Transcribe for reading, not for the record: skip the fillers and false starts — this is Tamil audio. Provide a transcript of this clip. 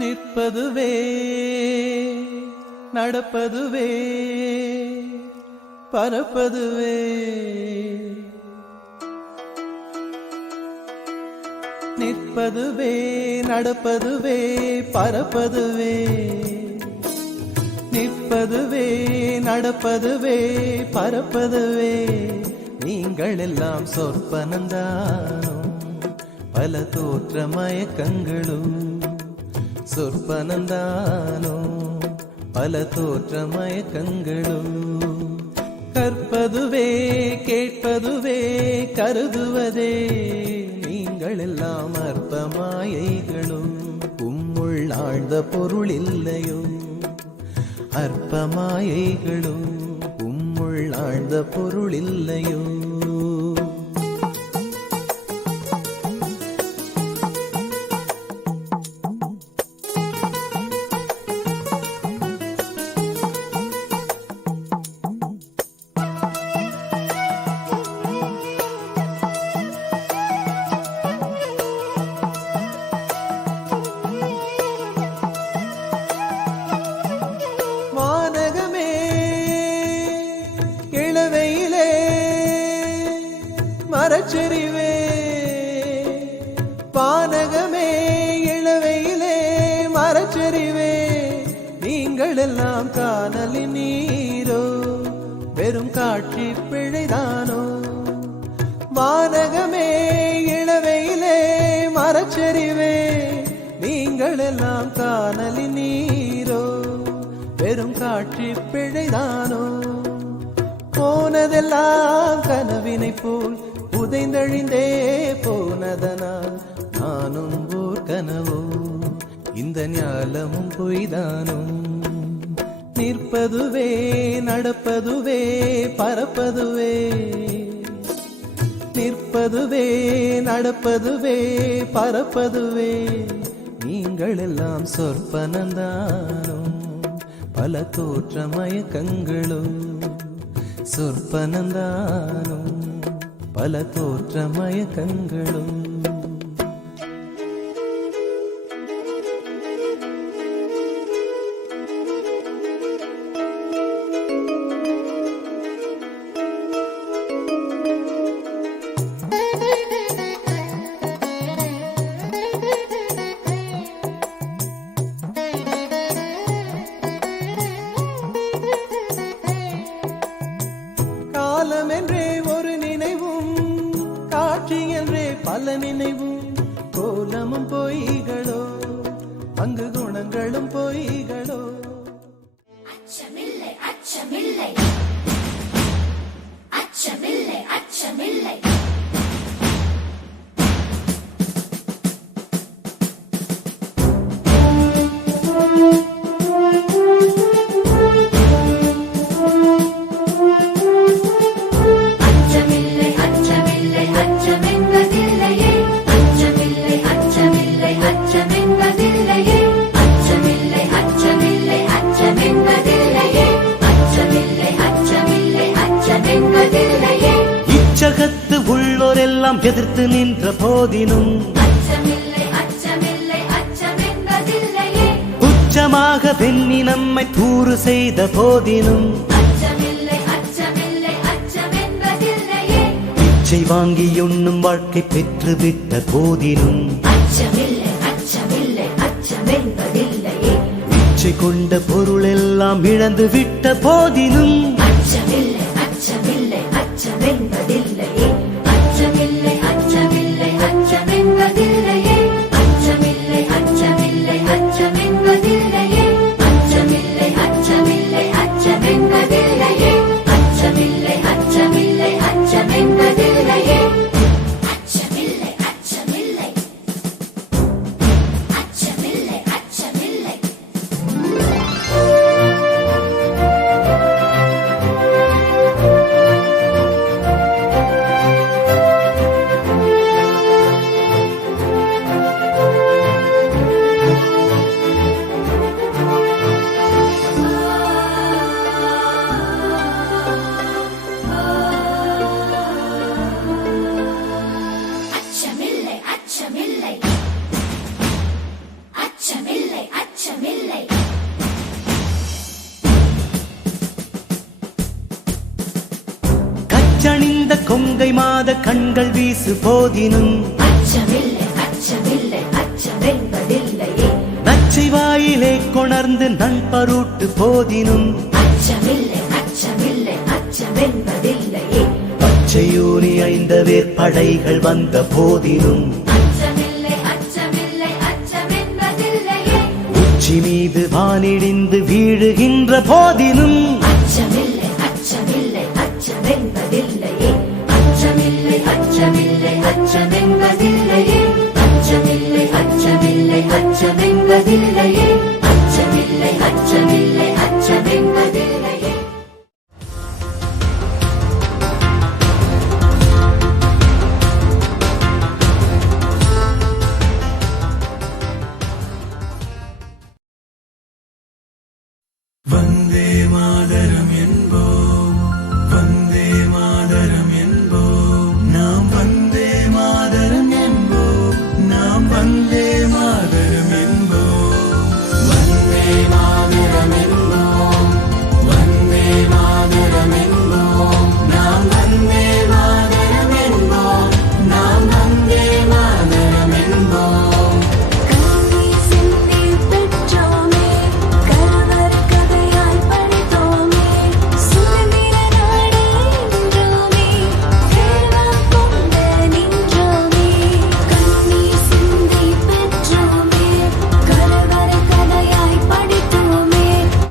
நிற்பதுவே நடப்பதுவே பறப்பதுவே நிற்பதுவே நடப்பதுவே பறப்பதுவே நிற்பதுவே நடப்பதுவே பறப்பதுவே நீங்கள் எல்லாம் சொற்பனந்தானோ பல தோற்ற மயக்கங்களும் சொற்பனந்தானோ பல தோற்ற மயக்கங்களும் கற்பதுவே கேட்பதுவே கருதுவதே நீங்கள் எல்லாம் அற்ப மாயைகளும் உம்முள் ஆழ்ந்த பொருள் இல்லையோ அற்ப மாயைகளும் உம்முள் ஆழ்ந்த பொருள் இல்லையோ மரச்செறிவே பானகமே இளவையிலே மரச்செறிவே நீங்கள் எல்லாம் காணலின் நீரோ வெறும் காட்சி பிழைதானோ வானகமே இளவையிலே மரச்செறிவே நீங்கள் எல்லாம் காணலின் நீரோ வெறும் காட்சி பிழைதானோ போனதெல்லாம் கனவினை போல் உதைந்தழிந்தே போனதனால் நானும் ஓர் கனவோ இந்த ஞாலமும் பொய்தானோ நிற்பதுவே நடப்பதுவே பறப்பதுவே நிற்பதுவே நடப்பதுவே பறப்பதுவே நீங்கள் எல்லாம் சொற்பனந்தானோ பல தோற்ற மயக்கங்களும் சொற்பனந்தானோ பல தோற்ற மயக்கங்களும் காலம் என்றே ஒரு நினைவும் காட்சி என்றே பல நினைவும் கோலமும் பொய்களோ அங்கு குணங்களும் பொய்களோ அச்சமில்லை அச்சமில்லை அச்சமில்லை அச்சமில்லை இச்சகத்து உள்ளோரெல்லாம் எதிர்த்து நின்ற போதினும் உச்சமாக வெண்ணி நம்மை தூறு செய்த போதினும் இச்சை வாங்கி உண்ணும் வாழ்க்கை பெற்றுவிட்ட போதினும் இச்சை கொண்ட பொருள் எல்லாம் இழந்து விட்ட போதினும் கச்சணிந்த கொங்கை மாத கண்கள் வீசு போதினும் அச்சமில்லை அச்சமில்லை அச்சமென்பதில்லையே நச்சை வாயிலே கொணர்ந்து நண்பருட்டு போதினும் அச்சமில்லை அச்சமில்லை அச்சமென்பதில்லையே பச்சையூனி ஐந்த வேற்படைகள் வந்த போதினும் அச்சமில்லை அச்சமில்லை அச்சமென்பதில்லையே உச்சி மீது வானிடிந்து வீழுகின்ற போதினும் அச்சமில்லை அச்சமில்லை அச்சமென்பதில்லையே